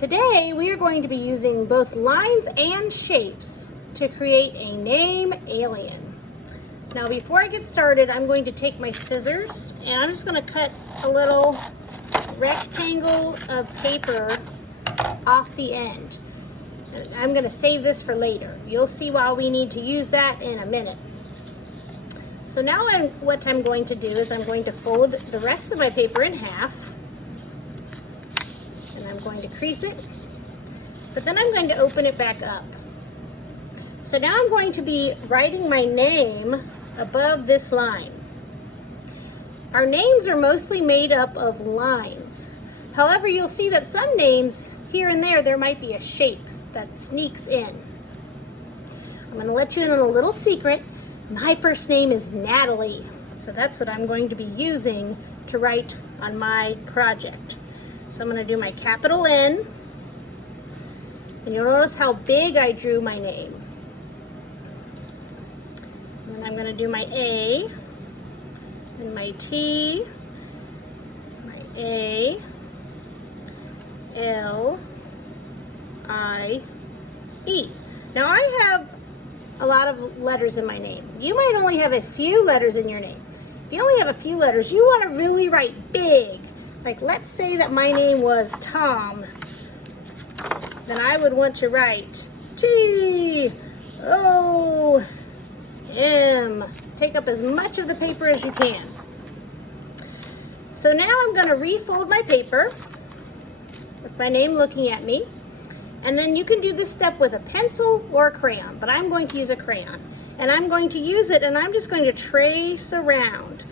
Today we are going to be using both lines and shapes to create a name alien. Now before I get started, I'm going to take my scissors and I'm just going to cut a little rectangle of paper off the end. I'm going to save this for later. You'll see why we need to use that in a minute. So now what I'm going to do is I'm going to fold the rest of my paper in half. And I'm going to crease it. But then I'm going to open it back up. So now I'm going to be writing my name above this line. Our names are mostly made up of lines. However, you'll see that some names here and there might be a shape that sneaks in. I'm going to let you in on a little secret. My first name is Natalie, so that's what I'm going to be using to write on my project. So I'm going to do my capital N, and you'll notice how big I drew my name. And then I'm going to do my A, and my T, my A, L, I, E. Now I have a lot of letters in my name. You might only have a few letters in your name. If you only have a few letters, you want to really write big. Like let's say that my name was Tom. Then I would want to write T-O-M. Take up as much of the paper as you can. So now I'm going to refold my paper with my name looking at me. And then you can do this step with a pencil or a crayon, but I'm going to use a crayon. And I'm going to use it and I'm just going to trace around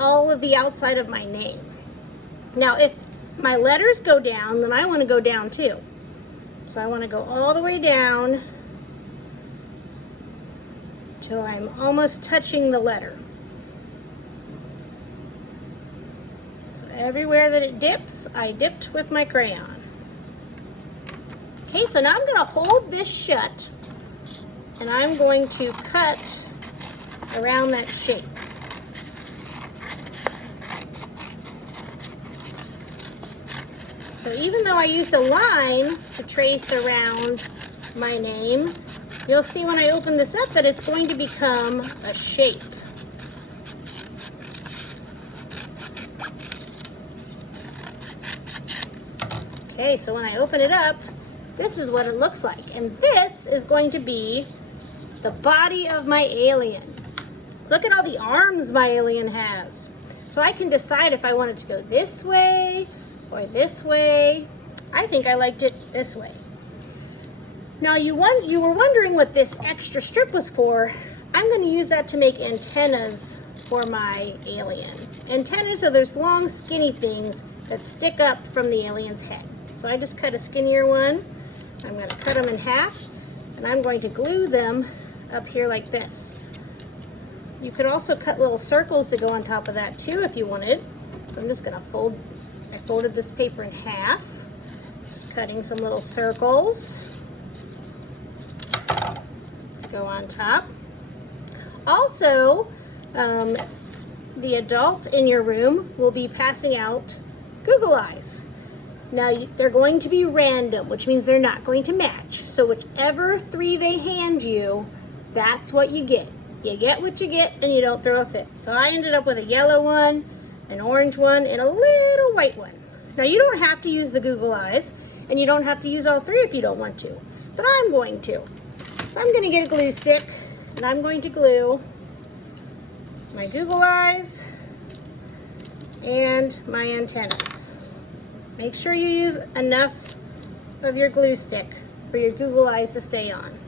all of the outside of my name. Now if my letters go down, then I want to go down too. So I want to go all the way down till I'm almost touching the letter. So everywhere that it dips, I dipped with my crayon. Okay, so now I'm going to hold this shut and I'm going to cut around that shape. So even though I used a line to trace around my name, you'll see when I open this up that it's going to become a shape. Okay, so when I open it up, this is what it looks like. And this is going to be the body of my alien. Look at all the arms my alien has. So I can decide if I want it to go this way or this way. I think I liked it this way. Now you were wondering what this extra strip was for. I'm going to use that to make antennas for my alien. Antennas are those long skinny things that stick up from the alien's head. So I just cut a skinnier one. I'm going to cut them in half and I'm going to glue them up here like this. You could also cut little circles to go on top of that too if you wanted. So I'm just going to I folded this paper in half, just cutting some little circles to go on top. Also, the adult in your room will be passing out Google Eyes. Now they're going to be random, which means they're not going to match. So whichever 3 they hand you, that's what you get. You get what you get and you don't throw a fit. So I ended up with a yellow one, an orange one, and a little white one. Now you don't have to use the Google Eyes and you don't have to use all 3 if you don't want to, but I'm going to. So I'm going to get a glue stick and I'm going to glue my Google Eyes and my antennas. Make sure you use enough of your glue stick for your Google Eyes to stay on.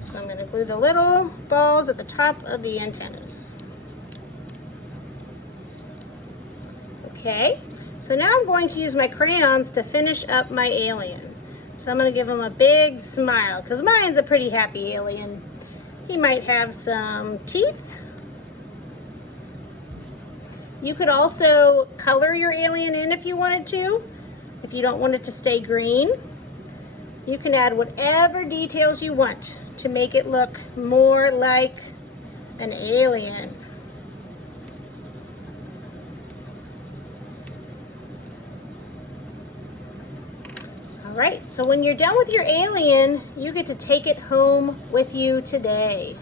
So I'm going to glue the little balls at the top of the antennas. Okay, so now I'm going to use my crayons to finish up my alien. So I'm going to give him a big smile, because mine's a pretty happy alien. He might have some teeth. You could also color your alien in if you wanted to, if you don't want it to stay green. You can add whatever details you want to make it look more like an alien. All right, so when you're done with your alien, you get to take it home with you today.